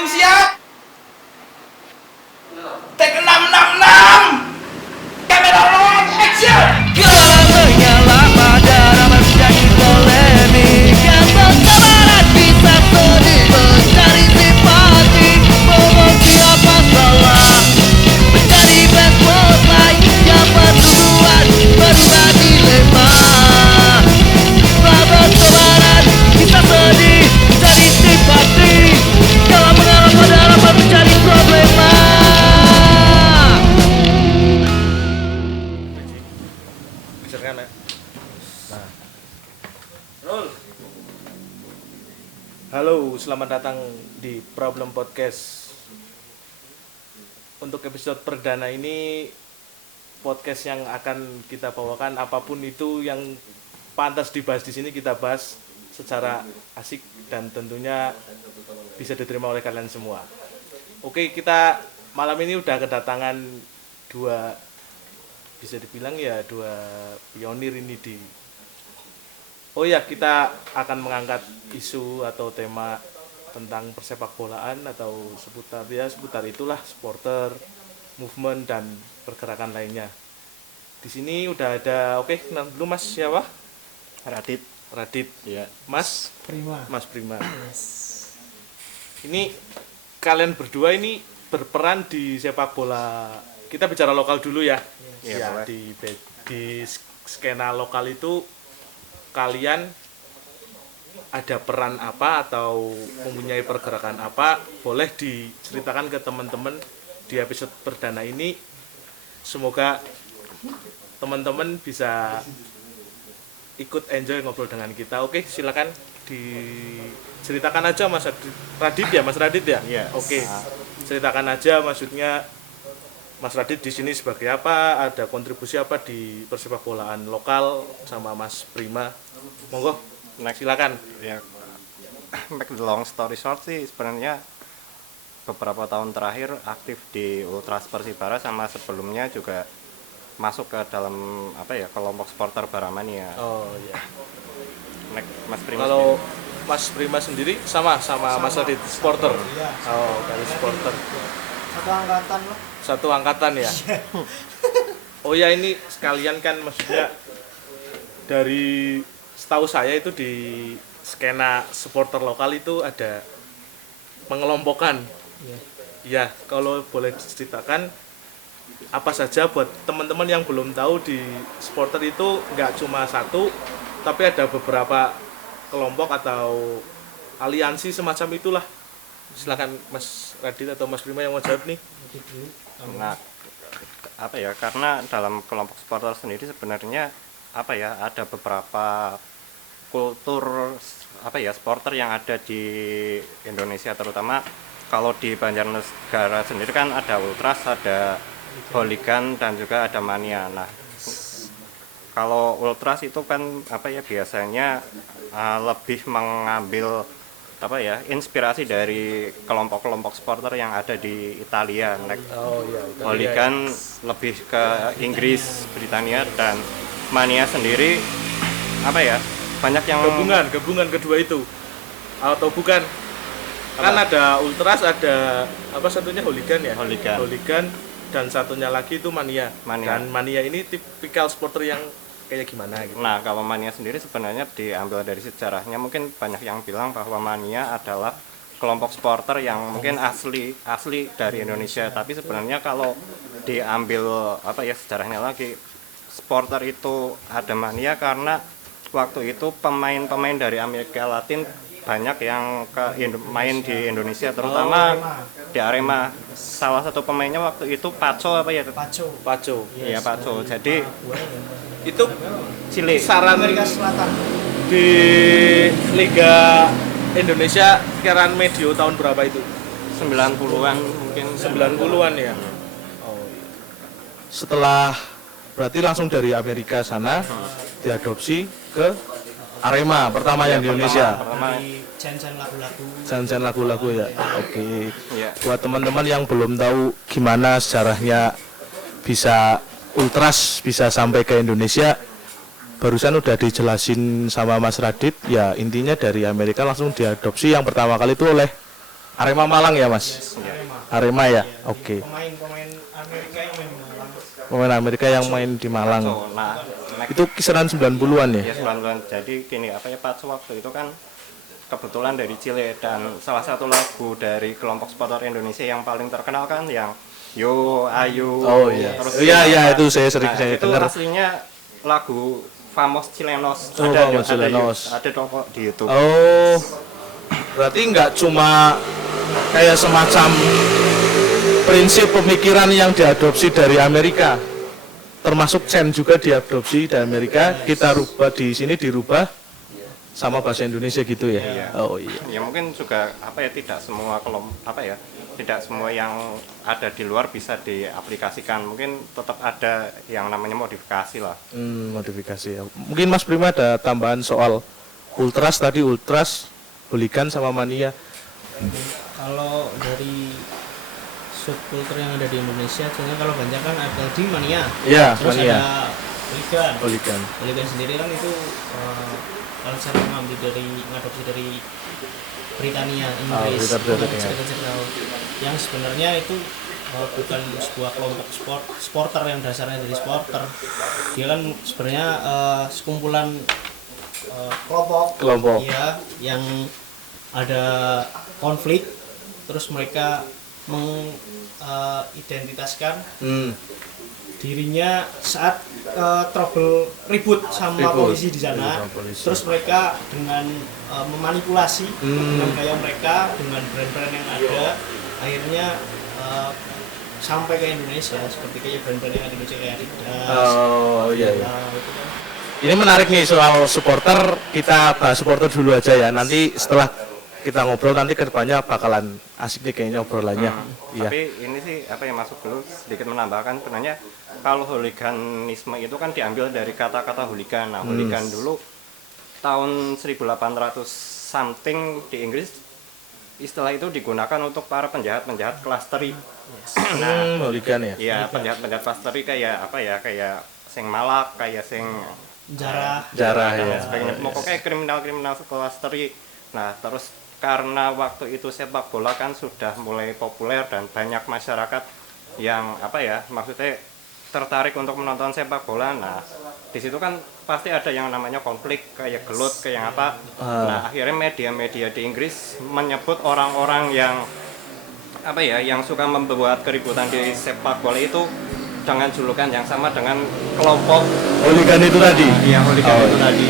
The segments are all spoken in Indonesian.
Opening siap. Take 666. Kamera roll action. Gelap menyala pada ramai menjadi polemik. Yang berkabaran bisa sedih mencari simpati. Mengerti apa salah menjadi best spotlight. Yang bertujuan berubah dilema. Setelah berkabaran bisa sedih mencari simpati. Gelap mengarah pada ramai menjadi problema. Kan ya. Nah. Roll. Halo, selamat datang di Problem Podcast. Untuk episode perdana ini podcast yang akan kita bawakan apapun itu yang pantas dibahas di sini kita bahas secara asik dan tentunya bisa diterima oleh kalian semua. Oke, kita malam ini udah kedatangan dua pionir ini di. Oh ya, kita akan mengangkat isu atau tema tentang persepak bolaan atau seputar itulah, supporter, movement dan pergerakan lainnya. Di sini udah ada, kenal dulu Mas siapa? Radit. Iya. Mas Prima. Yes. Ini kalian berdua ini berperan di sepak bola. Kita bicara lokal dulu ya. Iya, Di skena lokal itu kalian ada peran apa atau mempunyai pergerakan apa? Boleh diceritakan ke teman-teman di episode perdana ini. Semoga teman-teman bisa ikut enjoy ngobrol dengan kita. Oke, silakan diceritakan aja Mas Radit ya? Iya. Oke. Ceritakan aja, maksudnya Mas Radit di sini sebagai apa, ada kontribusi apa di persepak bolaan lokal sama Mas Prima. Monggo, silakan. Ya, make the long story short sih sebenarnya beberapa tahun terakhir aktif di Ultras Persibara sama sebelumnya juga masuk ke dalam kelompok supporter Baramania. Oh iya. Mas Prima Kalau Mas Prima sendiri sama Mas Radit supporter. Iya. Oh, dari supporter. Satu angkatan loh. Satu angkatan ya. Oh ya, ini sekalian kan maksudnya dari setahu saya itu di skena supporter lokal itu ada pengelompokan. Ya, kalau boleh diceritakan apa saja buat teman-teman yang belum tahu, di supporter itu nggak cuma satu, tapi ada beberapa kelompok atau aliansi semacam itulah. Silakan Mas Radit atau Mas Prima yang mau jawab nih. Nah, karena dalam kelompok supporter sendiri sebenarnya ada beberapa kultur supporter yang ada di Indonesia, terutama kalau di Banjarnegara sendiri kan ada Ultras, ada Hooligan dan juga ada Mania. Nah, kalau Ultras itu kan biasanya lebih mengambil inspirasi dari kelompok-kelompok supporter yang ada di Italia. Hooligan lebih ke Inggris, Britania, dan Mania sendiri banyak yang gabungan kedua itu atau bukan? Kan ada Ultras, ada satunya Hooligan ya? Hooligan dan satunya lagi itu Mania. Dan Mania ini tipikal supporter yang kayak gimana gitu. Nah, kalau Mania sendiri sebenarnya diambil dari sejarahnya, mungkin banyak yang bilang bahwa Mania adalah kelompok supporter yang mungkin asli dari Indonesia, tapi sebenarnya kalau diambil sejarahnya lagi, supporter itu ada Mania karena waktu itu pemain-pemain dari Amerika Latin banyak yang main di Indonesia, terutama di Arema. Salah satu pemainnya waktu itu Paco. Iya, Paco. Jadi itu Chile, saran Amerika Selatan. di Liga Indonesia sekitaran medio tahun berapa itu? 90-an mungkin. 90-an ya. Oh iya. Setelah berarti langsung dari Amerika sana diadopsi ke Arema pertama yang di Indonesia. Di Janjan lagu-lagu ya. Oke. Iya. Buat teman-teman yang belum tahu gimana sejarahnya bisa Ultras bisa sampai ke Indonesia, barusan udah dijelasin sama Mas Radit ya, intinya dari Amerika langsung diadopsi yang pertama kali itu oleh Arema Malang ya Mas? Arema ya, oke. Pemain Amerika yang main di Malang. Pemain Amerika yang main di Malang. So, nah, Itu kisaran 90-an ya? ya 90-an. Jadi gini, apa ya, pas waktu itu kan kebetulan dari Chile, dan salah satu lagu dari kelompok supporter Indonesia yang paling terkenal kan yang Yo Ayu. Oh iya. Terus Iya itu saya sering saya itu dengar. aslinya lagu Famos Chilenos. Oh, Famos Chilenos. Ada toko di YouTube. Oh, berarti nggak cuma kayak semacam prinsip pemikiran yang diadopsi dari Amerika, termasuk chant juga diadopsi dari Amerika, kita rubah di sini, dirubah sama bahasa Indonesia gitu ya. Iya. Oh iya. Ya mungkin juga apa ya, tidak semua tidak semua yang ada di luar bisa diaplikasikan. Mungkin tetap ada yang namanya modifikasi lah. Modifikasi ya. Mungkin Mas Prima ada tambahan soal ultras tadi, ultras, hooligan sama mania. Kalau dari subkultur yang ada di Indonesia, sebenarnya kalau banyak kan ada di mania. Iya, Terus mania. ada hooligan. Hooligan. Hooligan sendiri kan itu kalau saya ngadopsi dari Britania, Inggris, Britania. yang sebenarnya itu bukan sebuah kelompok sporter yang dasarnya dari sporter. Dia kan sebenarnya sekumpulan kelompok ya, yang ada konflik, terus mereka mengidentitaskan dirinya saat ribut sama polisi di sana. Terus mereka dengan memanipulasi dengan gaya mereka, dengan brand-brand yang ada, akhirnya sampai ke Indonesia, seperti kayak brand-brand yang ada di Indonesia kayak Adidas. Oh iya. Itu kan. Ini menarik nih soal supporter, kita bahas supporter dulu aja ya. Nanti setelah kita ngobrol nanti ke depannya bakalan asik nih kayaknya obrolannya. Iya. Tapi ini sih apa yang masuk dulu sedikit menambahkan, sebenarnya kalau hooliganisme itu kan diambil dari kata-kata hooligan. Nah, hooligan dulu tahun 1800 something di Inggris, istilah itu digunakan untuk para penjahat-penjahat kelas teri. Hooligan ya. Iya, penjahat-penjahat kelas teri kayak apa ya? Kayak sing malak, kayak sing Jarah Jarah dan ya. lain sebagainya. Pokoknya kriminal-kriminal kelas teri. Nah, terus karena waktu itu sepak bola kan sudah mulai populer dan banyak masyarakat yang apa ya, maksudnya tertarik untuk menonton sepak bola. Nah, di situ kan pasti ada yang namanya konflik, kayak gelut, kayak yang apa. Nah, akhirnya media-media di Inggris menyebut orang-orang yang apa ya, yang suka membuat keributan di sepak bola itu dengan julukan yang sama dengan kelompok Hooligan itu tadi. Iya, hooligan itu tadi.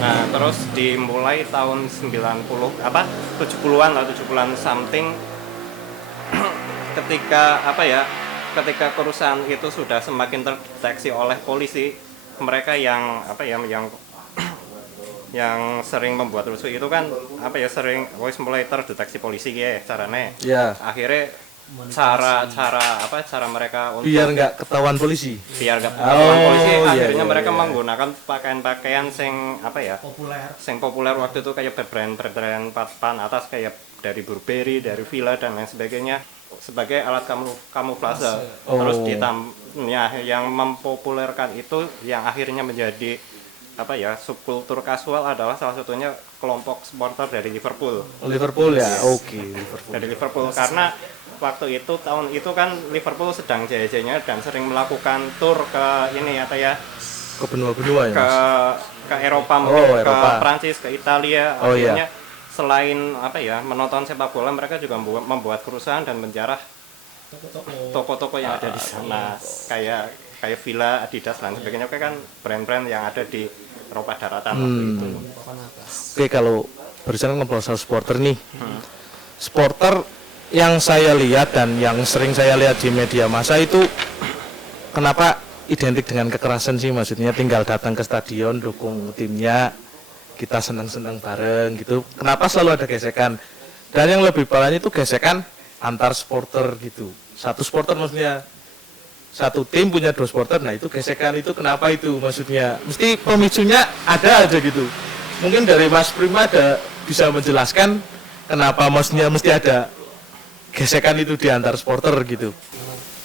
Nah, terus dimulai tahun 70-an lah, 70-an something ketika apa ya, ketika kerusuhan itu sudah semakin terdeteksi oleh polisi, mereka yang apa ya, yang sering membuat rusuh itu kan apa ya, sering mulai terdeteksi polisi ya caranya. Ya. Akhirnya cara mereka untuk Biar nggak ketahuan polisi. biar nggak ketahuan polisi, iya, akhirnya iya, mereka iya. menggunakan pakaian-pakaian sing apa ya, populer. sing populer waktu itu, kayak brand papan atas kayak dari Burberry, dari Fila dan lain sebagainya, sebagai alat kamuflase. Terus yang mempopulerkan itu, yang akhirnya menjadi apa ya, subkultur kasual, adalah salah satunya kelompok supporter dari Liverpool. Liverpool ya. Oke, Liverpool. Dari Liverpool, karena waktu itu tahun itu kan Liverpool sedang jaya-jayanya dan sering melakukan tour ke ini apa ya, Ke benua-benua ya. ke Mas? Eropa, mungkin Eropa. ke Prancis, ke Italia. Oh, Akhirnya selain apa ya, menonton sepak bola, mereka juga membuat kerusuhan dan menjarah toko-toko yang ada di sana, kayak Villa, Adidas dan sebagainya. Oke, kan brand-brand yang ada di Eropa daratan waktu itu. Oke, kalau barusan ngobrol soal supporter nih. Supporter yang saya lihat dan yang sering saya lihat di media massa itu, kenapa identik dengan kekerasan sih? Maksudnya tinggal datang ke stadion, dukung timnya, kita senang-senang bareng gitu. Kenapa selalu ada gesekan? Dan yang lebih parahnya itu gesekan antar supporter gitu. Satu supporter maksudnya, satu tim punya dua supporter, nah itu gesekan itu kenapa itu? Maksudnya mesti pemicunya ada aja gitu. Mungkin dari Mas Prima ada bisa menjelaskan kenapa maksudnya mesti ada gesekan itu di antar supporter gitu.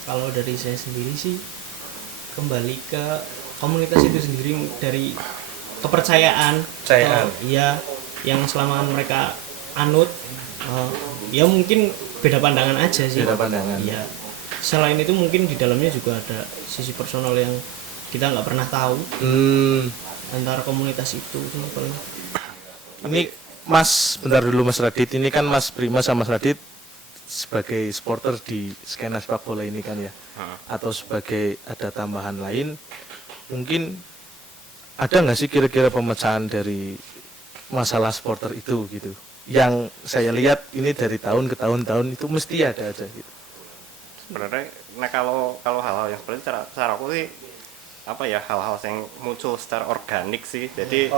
Kalau dari saya sendiri sih kembali ke komunitas itu sendiri, dari kepercayaan. Iya, yang selama mereka anut. Ya mungkin beda pandangan aja sih. Beda pandangan. Iya. Selain itu mungkin di dalamnya juga ada sisi personal yang kita nggak pernah tahu antara komunitas itu paling. Ini Mas, bentar dulu Mas Radit, ini kan Mas Prima sama Mas Radit sebagai supporter di skena sepak bola ini kan ya, atau sebagai ada tambahan lain, mungkin ada nggak sih kira-kira pemecahan dari masalah supporter itu gitu? Yang saya lihat ini dari tahun ke tahun itu mesti ada aja gitu. Sebenarnya nah kalau hal-hal yang seperti cara aku sih apa ya, hal-hal yang muncul secara organik sih. Jadi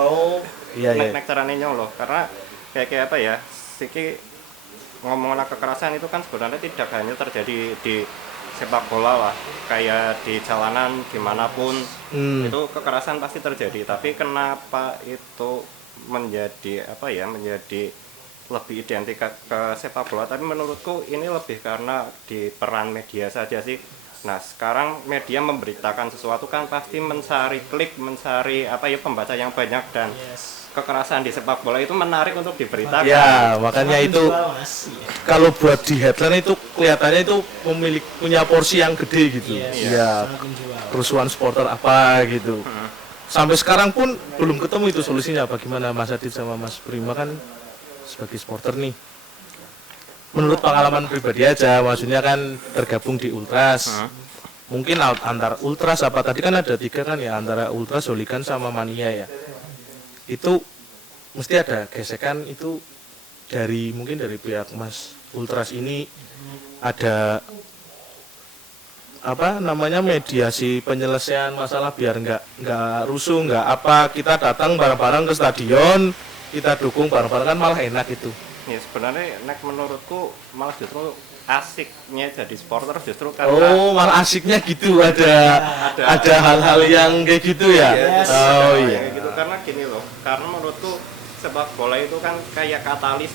Iya. nek caranya nyolo karena kayak apa ya, siki ngomongin kekerasan itu kan sebenarnya tidak hanya terjadi di sepak bola lah, kayak di jalanan dimanapun itu kekerasan pasti terjadi. Tapi kenapa itu menjadi apa ya, menjadi lebih identik ke sepak bola? Tapi menurutku ini lebih karena di peran media saja sih. Nah sekarang media memberitakan sesuatu kan pasti mencari klik, mencari apa ya, pembaca yang banyak, dan kekerasan di sepak bola itu menarik untuk diberitakan. Ya, makanya itu kalau buat di headline itu kelihatannya itu punya porsi yang gede gitu. Ya, kerusuhan supporter apa gitu. Sampai sekarang pun belum ketemu itu solusinya. Bagaimana Mas Adit sama Mas Prima kan sebagai supporter nih? Menurut pengalaman pribadi aja, maksudnya kan tergabung di Ultras. Mungkin antar Ultras apa tadi kan ada 3 kan ya, antara Ultras, Holigan sama Mania ya. Itu mesti ada gesekan itu dari mungkin dari pihak Mas Ultras ini ada apa namanya mediasi penyelesaian masalah biar nggak rusuh, nggak apa, kita datang bareng-bareng ke stadion, kita dukung bareng-bareng kan malah enak itu. Ya sebenarnya menurutku malah justru asiknya jadi supporter justru karena malah asiknya gitu, ada hal-hal yang kayak gitu ya. Kayak gitu, karena gini loh, karena menurutku sepak bola itu kan kayak katalis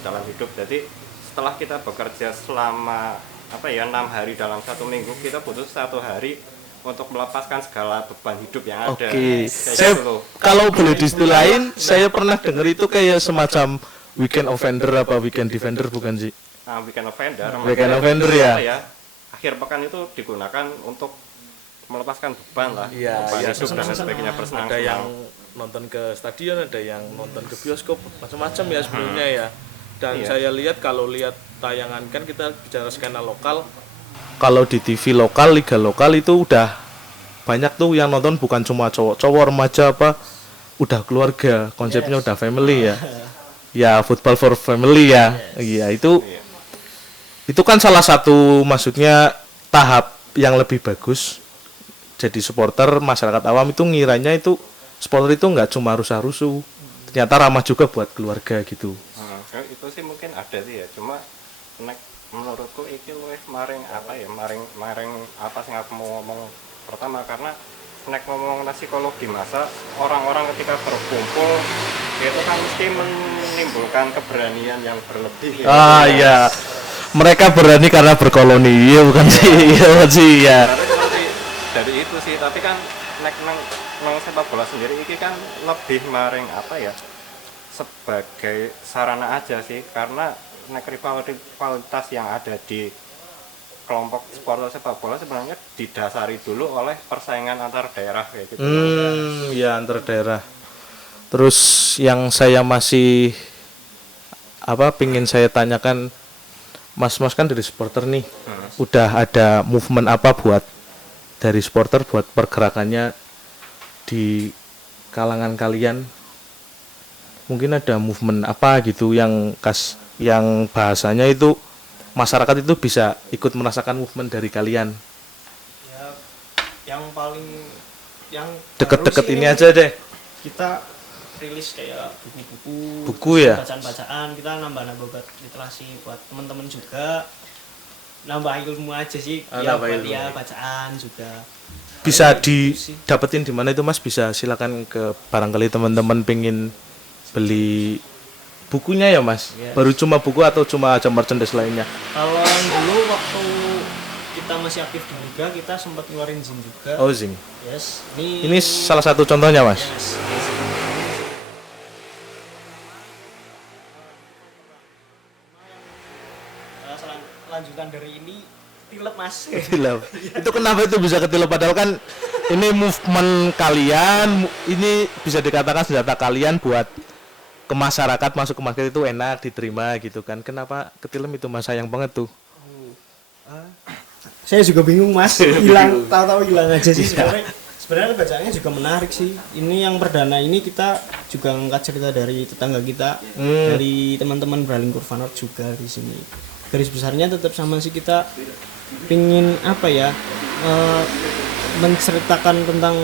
dalam hidup. Jadi setelah kita bekerja selama apa ya 6 hari dalam 1 minggu, kita butuh 1 hari untuk melepaskan segala beban hidup yang ada. Saya kalau boleh diistilahin, saya pernah dengar itu kayak semacam weekend offender apa weekend defender bukan sih? Weekend offender ya. Akhir pekan itu digunakan untuk melepaskan beban lah, Iya, beban hidup dan lain sebagainya, bersenang-senang. Ada yang nonton ke stadion, ada yang nonton ke bioskop, macam-macam ya sebenarnya ya. Dan saya lihat kalau lihat tayangan kan kita bicara skena lokal. Kalau di TV lokal, liga lokal itu udah banyak tuh yang nonton bukan cuma cowok-cowok remaja apa, udah keluarga, konsepnya udah family ya. Ya football for family ya. Iya itu kan salah satu maksudnya tahap yang lebih bagus. Jadi supporter masyarakat awam itu ngiranya itu supporter itu nggak cuma rusuh-rusuh, ternyata ramah juga buat keluarga gitu. Itu sih mungkin ada sih ya, cuma menurutku iki luwih maring apa ya, maring apa sih aku mau ngomong pertama, karena ngomong psikologi masa orang-orang ketika berkumpul itu kan mesti menimbulkan keberanian yang berlebih. Iya. Mereka berani karena berkoloni, iya bukan sih, ya. Dari itu sih, tapi kan nang sepak bola sendiri ini kan lebih maring apa ya, sebagai sarana aja sih, karena rivalitas yang ada di kelompok supporter sepak bola sebenarnya didasari dulu oleh persaingan antar daerah kayak gitu. Ya antar daerah. Terus yang saya masih pingin saya tanyakan, Mas kan dari supporter nih, udah ada movement apa buat dari supporter buat pergerakannya di kalangan kalian? Mungkin ada movement apa gitu yang bahasanya itu masyarakat itu bisa ikut merasakan movement dari kalian? Ya, yang paling deket-deket ini aja deh. Kita rilis kayak buku ya, bacaan-bacaan, kita nambah buat literasi buat teman-teman juga, nambah ilmu aja sih, buat bacaan juga. Bisa didapetin di mana itu Mas? Bisa silakan ke barangkali teman-teman pengen beli bukunya ya Mas. Baru cuma buku atau cuma ada merchandise lainnya? Kalau dulu waktu kita masih aktif di liga, kita sempat ngeluarin zin juga. Zin. Yes. Ini salah satu contohnya Mas. Yes. lanjutan dari ini tilep mas. Ketilep. Itu kenapa itu bisa ketilep padahal kan ini movement kalian, ini bisa dikatakan senjata kalian buat ke masyarakat, masuk ke market itu enak diterima gitu kan. Kenapa ketilep itu mas, sayang banget tuh. Saya juga bingung mas, hilang tahu-tahu hilang aja sih sebenarnya bacaannya juga menarik sih. Ini yang perdana ini kita juga ngangkat cerita dari tetangga kita, dari teman-teman Brawling Kurva North juga di sini. Garis besarnya tetap sama sih, kita pingin apa ya, menceritakan tentang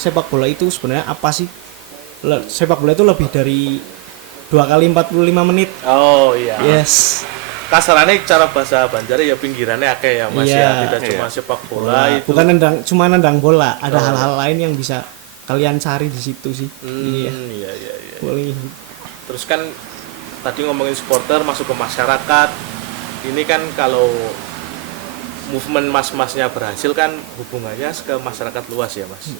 sepak bola itu sebenarnya apa sih. Sepak bola itu lebih dari 2 kali 45 menit. Oh iya. Yes. Kasarannya cara bahasa Banjar ya pinggirannya akeh ya mas Iya. ya, tidak cuma sepak bola itu. Bukan cuma nendang bola, ada hal-hal lain yang bisa kalian cari di situ sih. Iya. Iya. Boleh. Terus kan tadi ngomongin supporter masuk ke masyarakat. Ini kan kalau movement mas-masnya berhasil kan hubungannya ke masyarakat luas ya mas.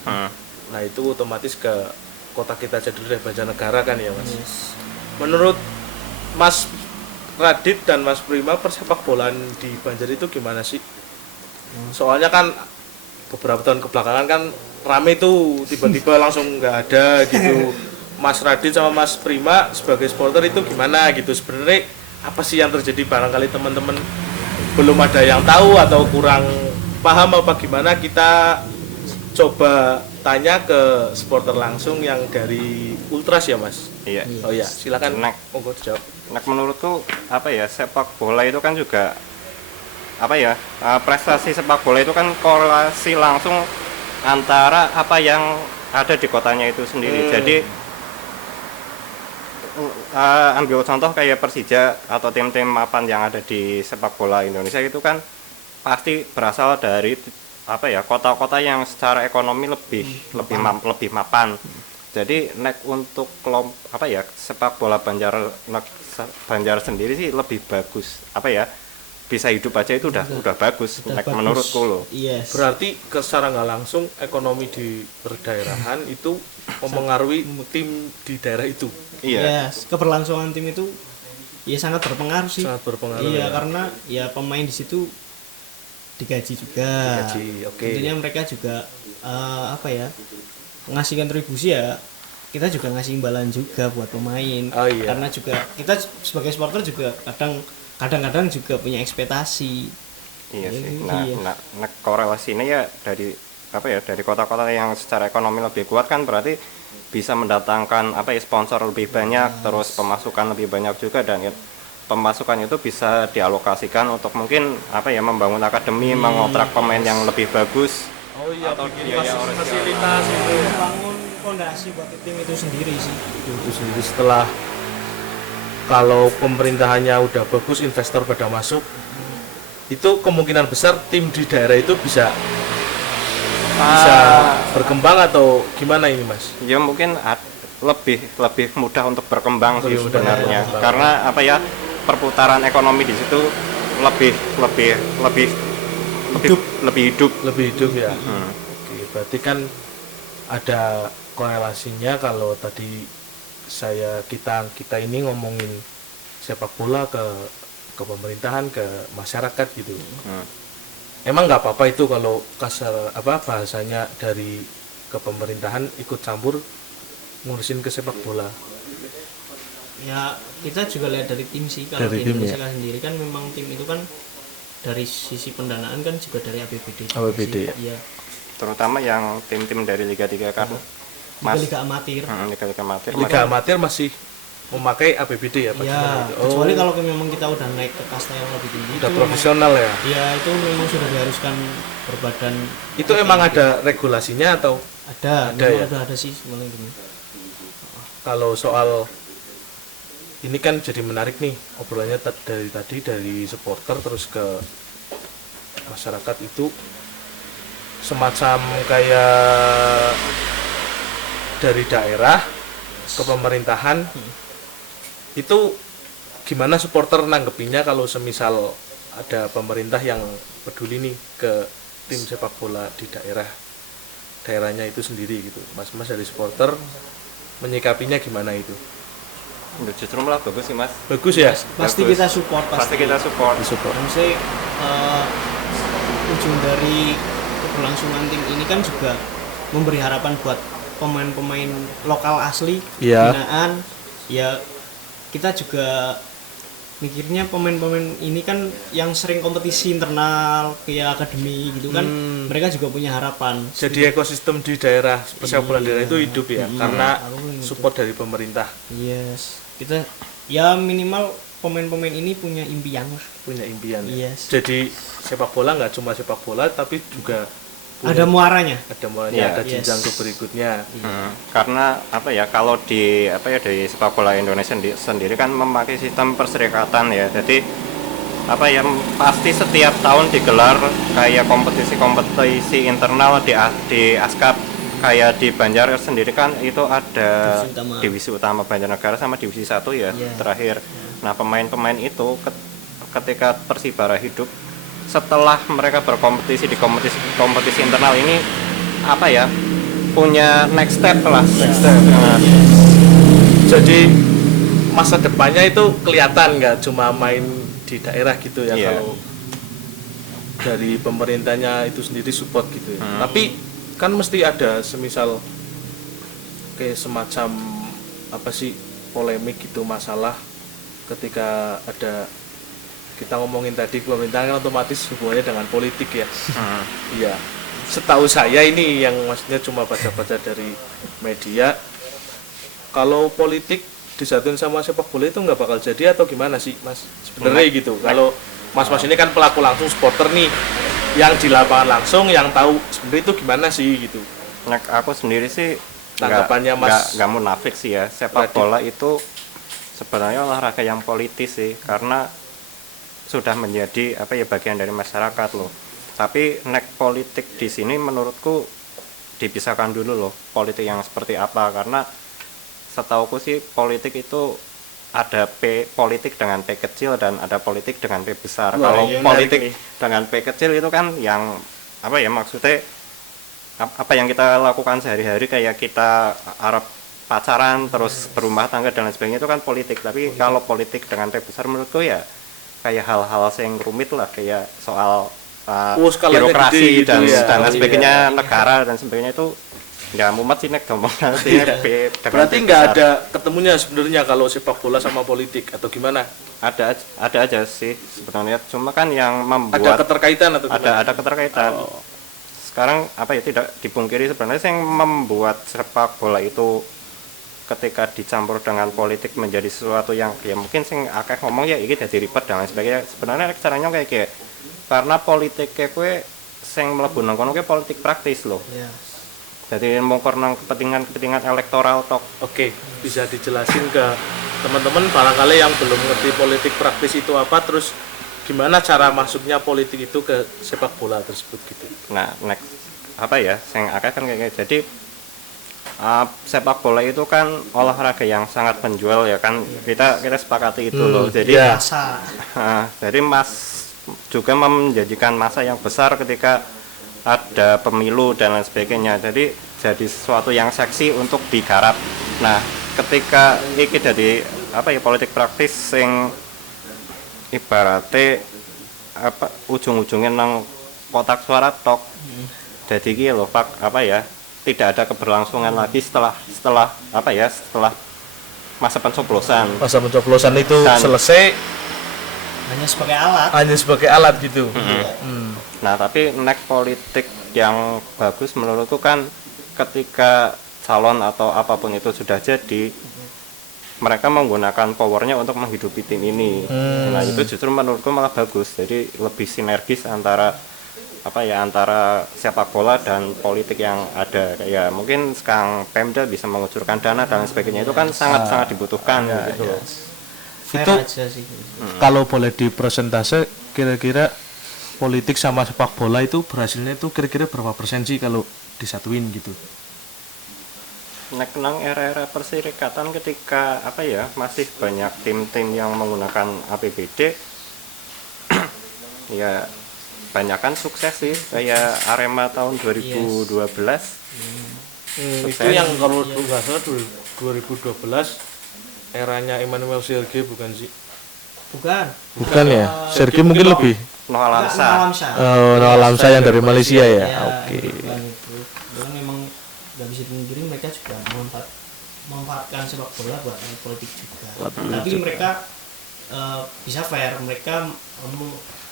Nah itu otomatis ke kota kita Jatiluhur Banjarnegara kan ya mas. Menurut Mas Radit dan Mas Prima, persepak bolaan di Banjar itu gimana sih? Soalnya kan beberapa tahun kebelakangan kan rame tuh, tiba-tiba langsung nggak ada gitu. Mas Radit sama Mas Prima sebagai supporter itu gimana gitu? Sebenarnya apa sih yang terjadi? Barangkali teman-teman belum ada yang tahu atau kurang paham apa gimana, kita coba tanya ke supporter langsung yang dari Ultras ya mas. Iya. Oh ya, silakan. Monggo dijawab. Nah, menurutku apa ya, sepak bola itu kan juga apa ya, prestasi sepak bola itu kan korelasi langsung antara apa yang ada di kotanya itu sendiri. Jadi ambil contoh kayak Persija atau tim-tim mapan yang ada di sepak bola Indonesia itu kan pasti berasal dari apa ya, kota-kota yang secara ekonomi lebih mapan. Jadi nek untuk apa ya, sepak bola Banjar sendiri sih lebih bagus. Apa ya, bisa hidup aja itu udah bagus nek menurutku loh. Yes. Berarti secara nggak langsung ekonomi di perdaerahan itu mempengaruhi tim di daerah itu. Iya. Yes. Keberlangsungan tim itu ya sangat berpengaruh sih. Sangat berpengaruh. Iya, ya. karena ya pemain di situ digaji juga. Oke. Tentunya mereka juga apa ya, ngasih kontribusi ya, kita juga ngasih imbalan juga buat pemain. Oh, iya. Karena juga kita sebagai supporter juga kadang-kadang juga punya ekspektasi. Iya sih. Iya. Nah, korelasinya ya dari apa ya, dari kota-kota yang secara ekonomi lebih kuat kan berarti bisa mendatangkan apa ya, sponsor lebih banyak, terus pemasukan lebih banyak juga, dan ya, pemasukan itu bisa dialokasikan untuk mungkin apa ya, membangun akademi, mengontrak pemain yang lebih bagus. Oh iya, Atau bikin biaya fasilitas itu ya. Bangun fondasi buat tim itu sendiri sih. Itu sendiri setelah kalau pemerintahannya udah bagus, investor pada masuk, itu kemungkinan besar tim di daerah itu bisa berkembang atau gimana ini mas? Ya mungkin lebih mudah untuk berkembang sih Lebih mudah sebenarnya, berkembang. karena apa ya, perputaran ekonomi di situ lebih hidup. Lebih hidup ya. Oke, berarti kan ada korelasinya. Kalau tadi kita ini ngomongin sepak bola ke pemerintahan, ke masyarakat gitu. Emang nggak apa-apa itu kalau kasar apa bahasanya dari ke pemerintahan ikut campur ngurusin ke sepak bola. Ya kita juga lihat dari tim sih. Kalau Dari di tim, Indonesia sendiri kan memang tim itu kan dari sisi pendanaan kan juga dari APBD. APBD, ya. Iya. Terutama yang tim-tim dari Liga 3 kan. Liga amatir. Liga amatir. Liga amatir masih memakai APBD ya Pak? Iya. Gimana itu? Kecuali kalau memang kita udah naik ke kasta yang lebih tinggi. udah itu profesional ya. Iya, itu memang sudah diharuskan berbadan. Itu emang ada regulasinya atau Ada ya? ada sih sebenarnya gini. kalau soal ini kan jadi menarik nih obrolannya dari tadi, dari supporter terus ke masyarakat, itu semacam kayak dari daerah ke pemerintahan. Itu gimana supporter nanggepinnya kalau semisal ada pemerintah yang peduli nih ke tim sepak bola di daerahnya itu sendiri gitu. Mas dari supporter menyikapinya gimana itu? Justru malah bagus sih mas. Bagus ya. Pasti Bagus. kita support Pasti kita support. Maksudnya ujung dari keberlangsungan tim ini kan juga memberi harapan buat pemain-pemain lokal asli Iya. binaan. Ya kita juga mikirnya pemain-pemain ini kan yang sering kompetisi internal kayak akademi gitu kan, mereka juga punya harapan. Jadi ekosistem di daerah sepak bola daerah itu hidup ya, karena Aku gitu. support dari pemerintah. Yes, kita ya minimal pemain-pemain ini punya impian lah. Punya impian. Yes. Jadi sepak bola nggak cuma sepak bola, tapi juga Ada muaranya. ada mulanya, Iya. ada Yes. jenjang ke berikutnya. Karena apa ya, kalau di di sepak bola Indonesia sendiri kan memakai sistem perserikatan ya. Jadi apa ya, pasti setiap tahun digelar kayak kompetisi internal di ASKAP. Kayak di Banjar sendiri kan itu ada divisi utama Banjarnegara sama divisi 1 ya, terakhir. Nah, pemain-pemain itu ketika Persibara hidup, setelah mereka berkompetisi di kompetisi internal ini apa ya, punya next step lah. Nah, Jadi masa depannya itu kelihatan, nggak cuma main di daerah gitu ya. Iya. Kalau dari pemerintahnya itu sendiri support gitu ya. Tapi kan mesti ada semisal kayak semacam apa sih, polemik gitu, masalah ketika ada, kita ngomongin tadi pemerintahan kan otomatis hubungannya dengan politik ya. Iya. Setahu saya ini yang maksudnya cuma baca-baca dari media, kalau politik disatuin sama sepak bola itu nggak bakal jadi atau gimana sih mas? Sebenarnya gitu. Kalau mas-mas ini kan pelaku langsung, supporter nih, yang di lapangan langsung, yang tahu sebenarnya itu gimana sih gitu. Nah, aku sendiri sih Tanggapannya Mas nggak munafik sih ya. Sepak bola itu sebenarnya olahraga yang politis sih, karena sudah menjadi apa ya, bagian dari masyarakat loh. Tapi nek politik di sini menurutku dipisahkan dulu loh, politik yang seperti apa, karena setauku sih politik itu ada politik dengan P kecil dan ada politik dengan P besar. Wah, Kalau iya, politik menarik nih. dengan P kecil itu kan yang apa ya, maksudnya apa yang kita lakukan sehari-hari, kayak kita Arab pacaran terus berumah tangga dan lain sebagainya, itu kan politik. Tapi kalau politik dengan P besar menurutku ya kayak hal-hal yang rumit lah, kayak soal Skalanya birokrasi gede gitu ya. dan Iya. sebagainya, negara dan sebagainya, itu nggak mumet sih nek ngomong nanti. Berarti nggak ada ketemunya sebenarnya kalau sepak bola sama politik atau gimana? ada aja sih sebenarnya, cuma kan yang Ada membuat keterkaitan atau gimana? ada keterkaitan. Sekarang apa ya, tidak dipungkiri sebenarnya yang membuat sepak bola itu ketika dicampur dengan politik menjadi sesuatu yang ya mungkin sing akeh ngomong ya iki dadi ribet dan lain sebagainya. Sebenarnya caranya kayak karena politik kue sing mlebu nang kono kuwi politik praktis loh. Ya. Jadi mongkor nang kepentingan elektoral tok. Oke, bisa dijelasin ke teman-teman barangkali yang belum ngerti politik praktis itu apa, terus gimana cara masuknya politik itu ke sepak bola tersebut gitu. Nah, next apa ya, sing akeh kan kayak jadi sepak bola itu kan olahraga yang sangat menjual ya kan, kita sepakati itu loh. Jadi iya. Masa jadi juga menjadikan masa yang besar ketika ada pemilu dan lain sebagainya. Jadi sesuatu yang seksi untuk digarap. Nah, ketika iki jadi apa ya, politik praktis sing ibaratnya apa ujung-ujungnya nang kotak suara tok. Jadi iki lho Pak, apa ya, tidak ada keberlangsungan lagi setelah apa ya, setelah masa pencoblosan. Masa pencoblosan itu Dan- selesai hanya sebagai alat. hanya sebagai alat gitu. Nah, tapi nek politik yang bagus menurutku kan ketika calon atau apapun itu sudah jadi, mereka menggunakan powernya untuk menghidupi tim ini. Nah, itu justru menurutku malah bagus. Jadi lebih sinergis antara apa ya, antara sepak bola dan politik yang ada. Kayak mungkin sekarang Pemda bisa mengucurkan dana dan sebagainya, itu kan sangat dibutuhkan gitu loh. Fair Itu aja sih. kalau boleh dipresentase, kira-kira politik sama sepak bola itu berhasilnya itu kira-kira berapa persen sih kalau disatuin gitu? Nek nang era-era perserikatan ketika apa ya, masih banyak tim-tim yang menggunakan APBD ya banyakan sukses sih, kayak Arema tahun 2012. Itu yang kalau nggak salah 2012 eranya Emmanuel Serge bukan sih? Bukan. Bukan ya? Sergi mungkin lebih. Noah Lamsa. Noah Lamsa yang dari Malaysia ya. Oke. Bukan itu. Dan memang nggak bisa dipungkiri mereka juga memanfaatkan sepak bola buat politik juga. Tapi mereka bisa fair, mereka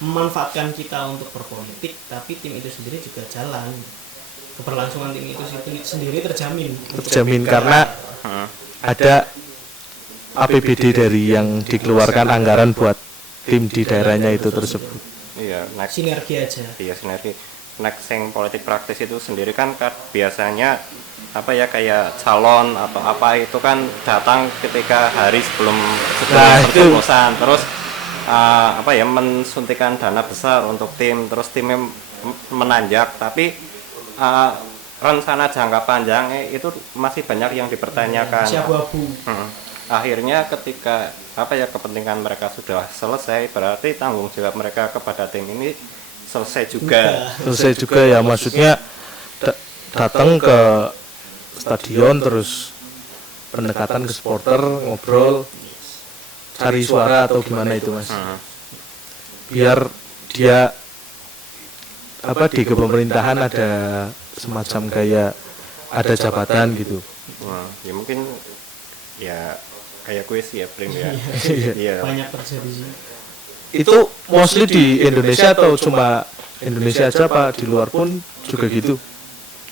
memanfaatkan kita untuk berpolitik, tapi tim itu sendiri juga jalan. Keberlangsungan tim itu sendiri terjamin. Terjamin karena ada APBD dari yang dikeluarkan anggaran buat tim di daerahnya itu tersebut. Iya, next. Sinergi aja. Iya, sinergi. Next yang politik praktis itu sendiri kan biasanya apa ya, kayak calon atau apa itu kan datang ketika hari sebelum pencoblosan, terus apa ya, mensuntikan dana besar untuk tim, terus timnya menanjak, tapi rencana jangka panjang itu masih banyak yang dipertanyakan. Masih abu-abu. Akhirnya ketika apa ya, kepentingan mereka sudah selesai, berarti tanggung jawab mereka kepada tim ini selesai juga. Selesai juga ya, maksudnya datang ke stadion terus pendekatan ke supporter, ngobrol, cari suara atau gimana itu Mas. Biar dia apa di kepemerintahan ada semacam kayak ada jabatan gitu. Ya mungkin ya kayak kuis ya Prim ya. Iya. Banyak terjadi sih. Itu mostly di Indonesia atau cuma Indonesia aja apa di luar pun juga gitu?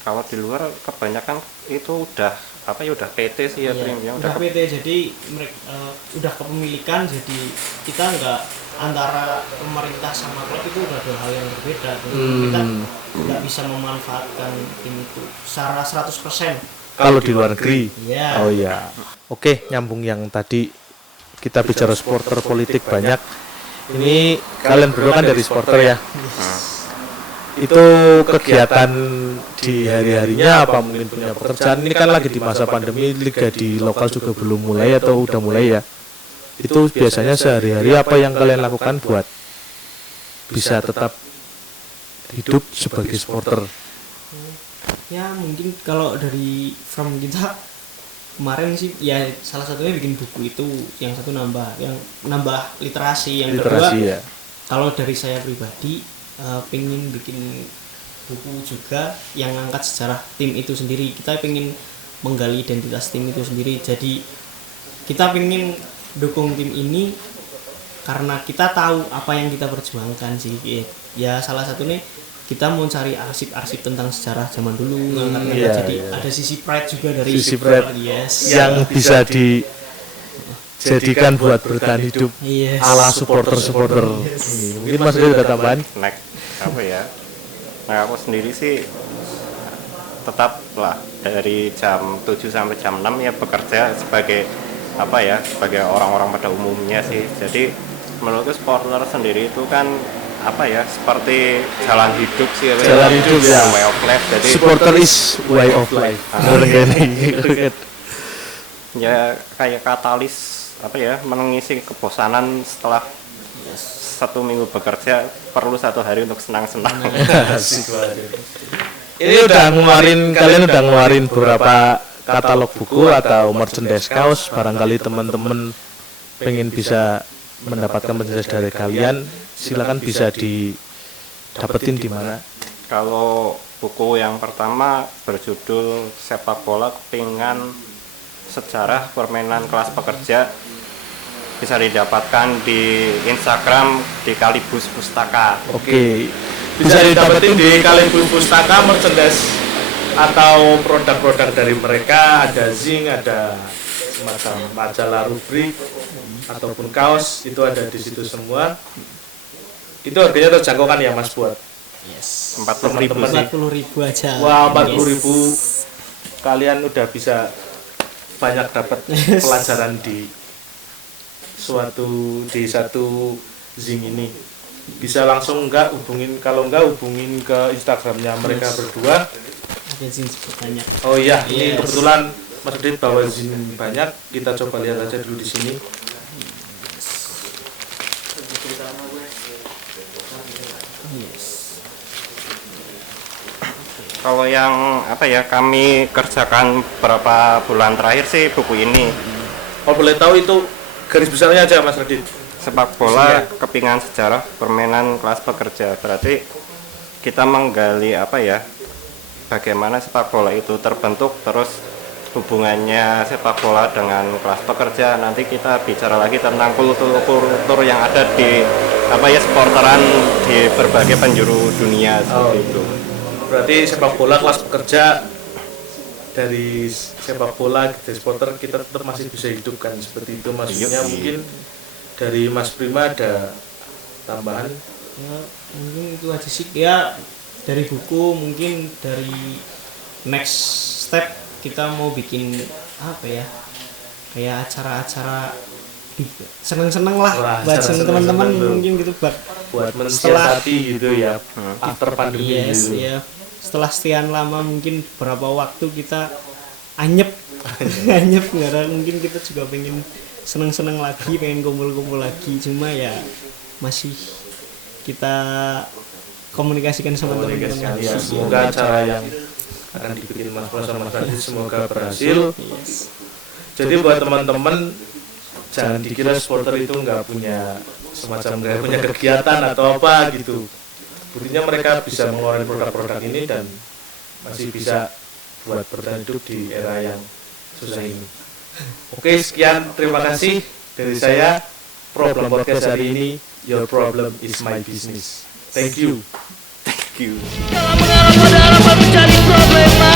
Kalau di luar kebanyakan itu udah apa ya, udah PT sih ya Prim ya. Udah PT, jadi mereka udah kepemilikan, jadi kita nggak antara pemerintah sama klub itu udah dua hal yang berbeda. Kita nggak bisa memanfaatkan tim itu secara 100%. Kalau di luar negeri. Yeah. Oh iya. Oke, nyambung yang tadi kita bicara supporter politik banyak. Ini kalian berdua kan dari supporter ya. Itu kegiatan di hari-harinya apa, mungkin punya pekerjaan? Ini kan lagi di masa pandemi, liga di lokal juga belum mulai atau udah mulai ya. Itu biasanya sehari-hari apa yang kalian lakukan buat bisa tetap hidup sebagai supporter? Ya mungkin kalau dari from kita kemarin sih ya salah satunya bikin buku itu, yang satu yang nambah literasi, yang kedua ya. Kalau dari saya pribadi pengen bikin buku juga yang ngangkat sejarah tim itu sendiri. Kita pengen menggali identitas tim itu sendiri, jadi kita pengen dukung tim ini karena kita tahu apa yang kita perjuangkan sih. Ya salah satunya kita mau cari arsip-arsip tentang sejarah zaman dulu, jadi ada sisi pride juga dari sisi pride yang bisa dijadikan buat bertahan hidup ala supporter. Mungkin Mas Rio ada tambahan? Apa ya? Nah, aku sendiri sih tetap lah dari jam 7 sampai jam 6 ya bekerja sebagai apa ya, sebagai orang-orang pada umumnya sih. Jadi menurutku supporter sendiri itu kan apa ya, seperti jalan hidup sih, jalan hidup ya, way of life. Jadi supporter is way of life. Ya kayak katalis apa ya, mengisi kebosanan setelah 1 minggu bekerja, perlu 1 hari untuk senang-senang. Ini kalian udah ngeluarin beberapa katalog buku atau merchandise kaos, barangkali teman-teman pengen bisa mendapatkan merchandise dari kalian, silakan bisa didapetin di mana? Kalau buku yang pertama berjudul Sepak Bola Kepingan Sejarah Permainan Kelas Pekerja, bisa didapatkan di Instagram di Kalibus Pustaka. Oke, bisa didapetin di Kalibus Pustaka merchandise atau produk-produk dari mereka, ada zing, ada semacam majalah rubrik ataupun kaos, itu ada di situ semua. Itu harganya terjangkau kan ya Mas buat? Yes. 40.000 aja. Wah, 40.000. Kalian udah bisa banyak dapat pelajaran di satu zing ini. Bisa langsung kalau enggak hubungin ke Instagramnya mereka berdua. Ada zing banyak. Oh iya, ini kebetulan Mas Udin bawa zing banyak. Kita coba lihat aja dulu di sini. Kalau yang apa ya, kami kerjakan beberapa bulan terakhir sih buku ini. Kalau boleh tahu itu garis besarnya aja Mas Radit. Sepak bola kepingan sejarah permainan kelas pekerja, berarti kita menggali apa ya, bagaimana sepak bola itu terbentuk, terus hubungannya sepak bola dengan kelas pekerja. Nanti kita bicara lagi tentang kultur yang ada di apa ya, supporteran di berbagai penjuru dunia seperti itu. Berarti sepak bola kelas pekerja, dari sepak bola dari supporter kita tetap masih bisa hidupkan seperti itu maksudnya. Mungkin dari Mas Prima ada tambahan? Ya, mungkin itu aja sih ya, dari buku. Mungkin dari next step kita mau bikin apa ya, kayak acara-acara seneng-seneng lah. Wah, buat teman-teman seneng-seneng tuh. mungkin gitu, Buat setelah mensiasati gitu ya after pandemi yes, gitu. ya setelah sekian lama mungkin beberapa waktu kita anyep anyep nggak ada, mungkin kita juga pengen seneng-seneng lagi, pengen kumpul-kumpul lagi, cuma ya masih kita komunikasikan sama teman-teman. Ya, semoga acara yang akan dibikin Mas Pras sama Mas Radit semoga berhasil. Yes. Jadi buat teman-teman jangan dikira supporter itu nggak punya semacam nggak punya kegiatan atau apa gitu. Buktinya mereka bisa mengeluarkan produk-produk ini dan masih bisa buat bertahan hidup di era yang susah ini. Oke, sekian, terima kasih dari saya. Problem Podcast hari ini, your problem is my business. Thank you. Thank you. Dalam mengarah pada harapan menjadi problema